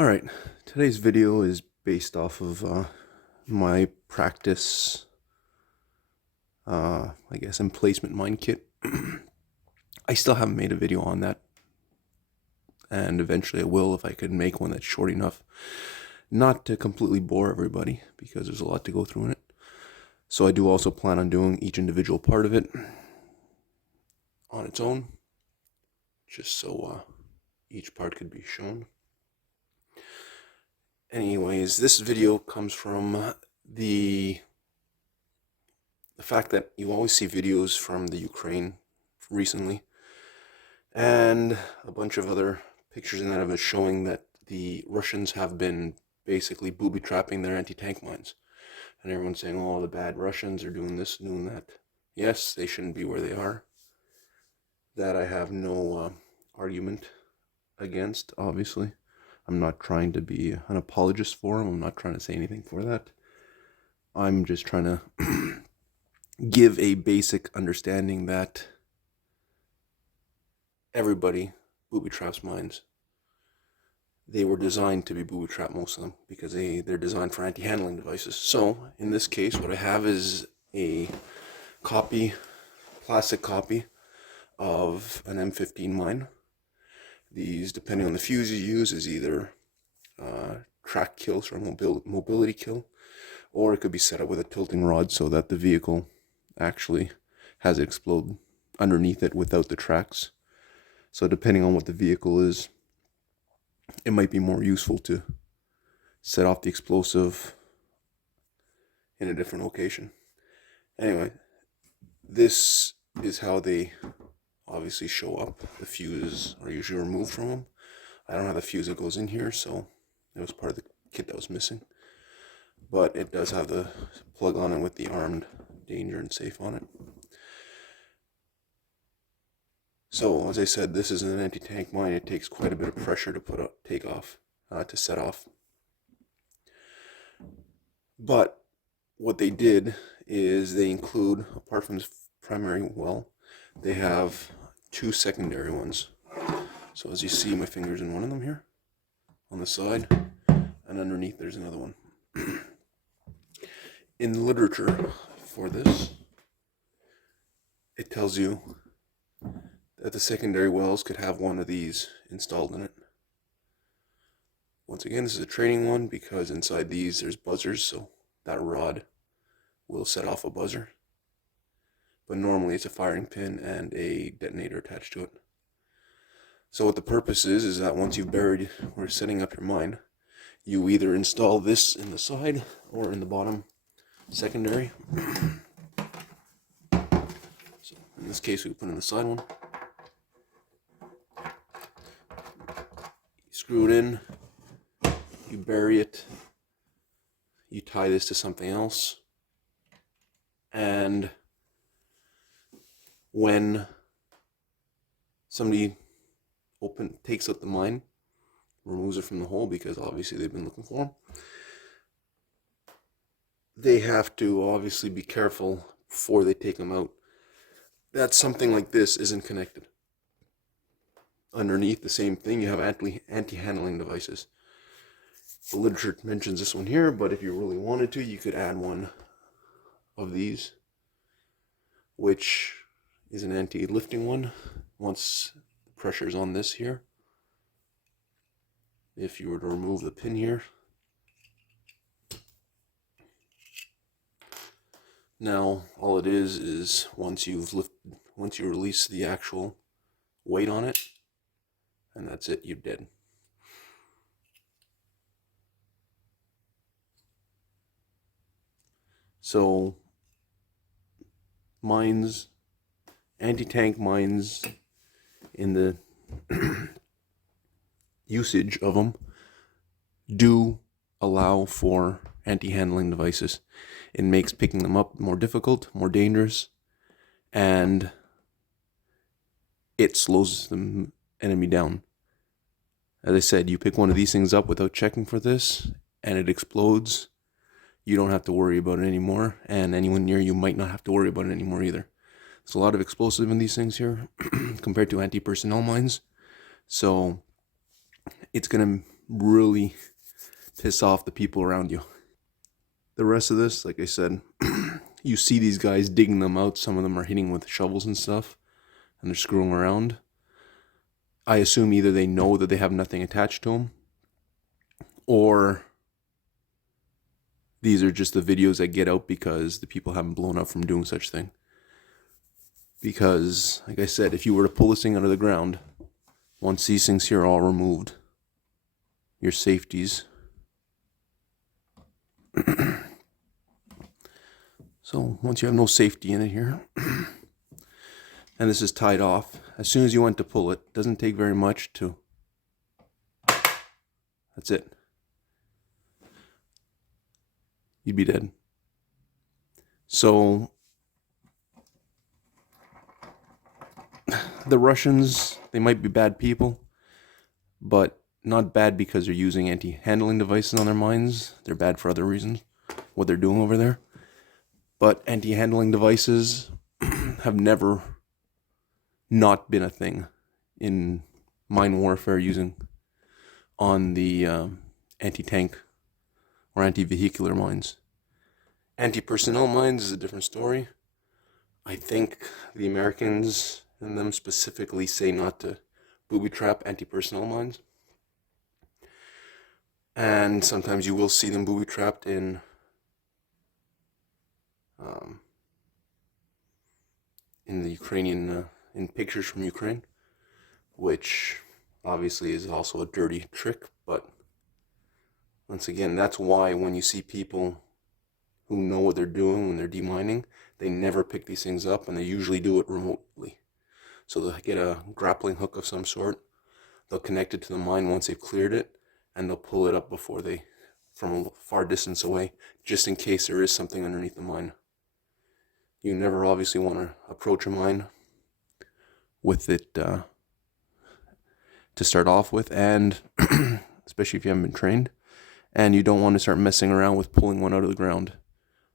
Alright, today's video is based off of my practice, I guess, emplacement mine kit. I still haven't made a video on that, and eventually I will if I could make one that's short enough not to completely bore everybody, because there's a lot to go through in it. So I do also plan on doing each individual part of it on its own, just so each part could be shown. Anyways, this video comes from the fact that you always see videos from the Ukraine recently, and a bunch of other pictures in that of it showing that the Russians have been basically booby-trapping their anti-tank mines. And everyone's saying, oh, the bad Russians are doing this, doing that. Yes, they shouldn't be where they are. That I have no argument against, obviously. I'm not trying to be an apologist for them. I'm not trying to say anything for that. I'm just trying to give a basic understanding that everybody booby traps mines. They were designed to be booby trapped, most of them, because they're designed for anti-handling devices. So in this case, what I have is a plastic copy of an M15 mine. These, depending on the fuse you use, is either track kill, or mobility kill, or it could be set up with a tilting rod so that the vehicle actually has it explode underneath it without the tracks. So depending on what the vehicle is, it might be more useful to set off the explosive in a different location. Anyway, this is how they obviously show up. The fuses are usually removed from them. I don't have the fuse that goes in here, so it was part of the kit that was missing. But it does have the plug on it with the armed danger and safe on it. So, as I said, this is an anti-tank mine. It takes quite a bit of pressure to to set off. But what they did is they include, apart from this primary well, they have two secondary ones. So as you see, my finger's in one of them here, on the side, and underneath there's another one. In the literature for this, it tells you that the secondary wells could have one of these installed in it. Once again, this is a training one because inside these there's buzzers, so that rod will set off a buzzer. But normally it's a firing pin and a detonator attached to it. So what the purpose is that once you've buried or setting up your mine, you either install this in the side or in the bottom secondary. So in this case, we put in the side one. You screw it in, you bury it, you tie this to something else, and when somebody takes out the mine, removes it from the hole, because obviously they've been looking for them, they have to obviously be careful before they take them out that something like this isn't connected. Underneath, the same thing, you have anti-handling devices. The literature mentions this one here, but if you really wanted to, you could add one of these, which is an anti-lifting one. Once the pressure is on this here, if you were to remove the pin here, now all it is once you release the actual weight on it, and that's it, you're dead. So mines, anti-tank mines, in the usage of them, do allow for anti-handling devices. It makes picking them up more difficult, more dangerous, and it slows the enemy down. As I said, you pick one of these things up without checking for this, and it explodes, you don't have to worry about it anymore, and anyone near you might not have to worry about it anymore either. There's a lot of explosive in these things here compared to anti-personnel mines, so it's going to really piss off the people around you. The rest of this, like I said, you see these guys digging them out. Some of them are hitting with shovels and stuff, and they're screwing around. I assume either they know that they have nothing attached to them, or these are just the videos that get out because the people haven't blown up from doing such thing. Because, like I said, if you were to pull this thing out of the ground, once these things here are all removed, your safeties. So once you have no safety in it here, and this is tied off, as soon as you want to pull it, doesn't take very much to, that's it. You'd be dead. So the Russians, they might be bad people, but not bad because they're using anti-handling devices on their mines. They're bad for other reasons, what they're doing over there. But anti-handling devices have never not been a thing in mine warfare using on the anti-tank or anti-vehicular mines. Anti-personnel mines is a different story. I think the Americans and them specifically say not to booby-trap anti-personnel mines. And sometimes you will see them booby-trapped in the Ukrainian, in pictures from Ukraine, which obviously is also a dirty trick. But once again, that's why when you see people who know what they're doing when they're demining, they never pick these things up, and they usually do it remotely. So they'll get a grappling hook of some sort, they'll connect it to the mine once they've cleared it, and they'll pull it up before they, from a far distance away, just in case there is something underneath the mine. You never obviously want to approach a mine with it to start off with, and especially if you haven't been trained, and you don't want to start messing around with pulling one out of the ground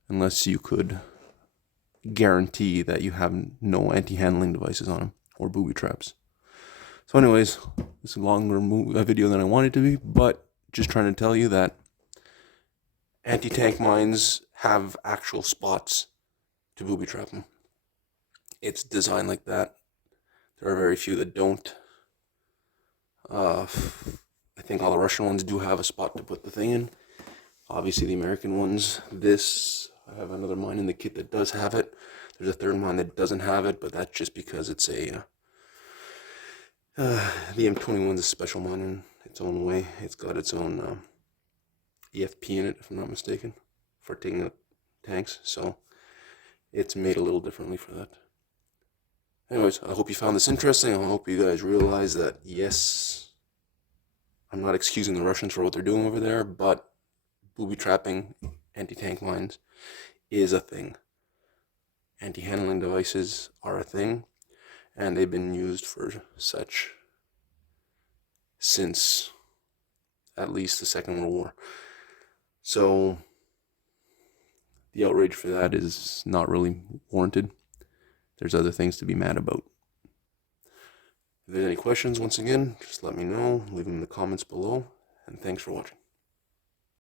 unless you could guarantee that you have no anti-handling devices on them or booby traps. So anyways, it's a longer video than I wanted to be, but just trying to tell you that anti-tank mines have actual spots to booby trap them. It's designed like that. There are very few that don't. I think all the Russian ones do have a spot to put the thing in. Obviously the American ones, I have another mine in the kit that does have it. There's a third mine that doesn't have it, but that's just because it's the M21 is a special mine in its own way. It's got its own EFP in it, if I'm not mistaken, for taking out tanks. So it's made a little differently for that. Anyways, I hope you found this interesting. I hope you guys realize that, yes, I'm not excusing the Russians for what they're doing over there, but booby trapping anti-tank mines is a thing. Anti-handling devices are a thing, and they've been used for such since at least the Second World War. So the outrage for that is not really warranted. There's other things to be mad about. If there's any questions, once again, just let me know. Leave them in the comments below, and thanks for watching.